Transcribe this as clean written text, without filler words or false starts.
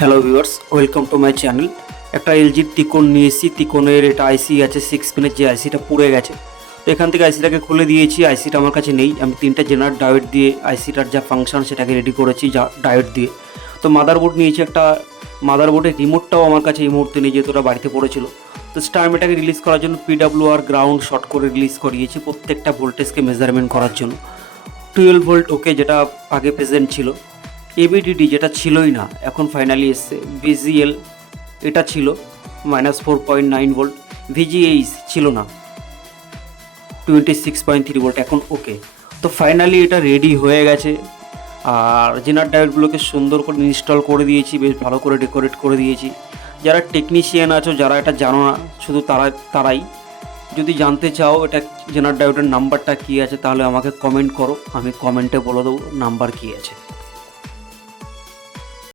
Hello viewers, welcome to my channel. একটা এলজির তিকোন নিয়ে এসেছি। তিকোনের এটা আইসি আছে 6 পিনের, যে আইসিটা পুড়ে গেছে। তো এখান থেকে আইসিটাকে খুলে দিয়েছি। আইসিটা আমার কাছে নেই। আমি 3টে জেনারেল ডায়োড দিয়ে আইসিটার যা ফাংশন সেটাকে রেডি করেছি ডায়োড দিয়ে। তো মাদারবোর্ড নিয়েছি একটা। মাদারবোর্ডের রিমোটটাও আমার কাছে এই মুহূর্তে নেই, যেহেতু ওটা বাড়িতে পড়েছিল। তো স্টারমেটাকে রিলিজ করার জন্য পিডাব্লিউআর গ্রাউন্ড শর্ট করে রিলিজ করিয়েছি প্রত্যেকটা ভোল্টেজকে মেজারমেন্ট করার জন্য। 12 ভোল্ট ওকে, যেটা আগে প্রেজেন্ট ছিল। এবিডিডি যেটা ছিলই না, এখন ফাইনালি এসছে। ভিজিএল এটা ছিল -4.9 ভোল্ট। ভিজিএইচ ছিল না, 26.3 ভোল্ট, এখন ওকে। তো ফাইনালি এটা রেডি হয়ে গেছে। আর জেনার ডায়োডগুলোকে সুন্দর করে ইনস্টল করে দিয়েছি, বেশ ভালো করে ডেকোরেট করে দিয়েছি। যারা টেকনিশিয়ান আছো, যারা এটা জানো না, শুধু তারাই যদি জানতে চাও এটা জেনার ডায়োডের নাম্বারটা কী আছে, তাহলে আমাকে কমেন্ট করো, আমি কমেন্টে বলে দেবো নাম্বার কী আছে।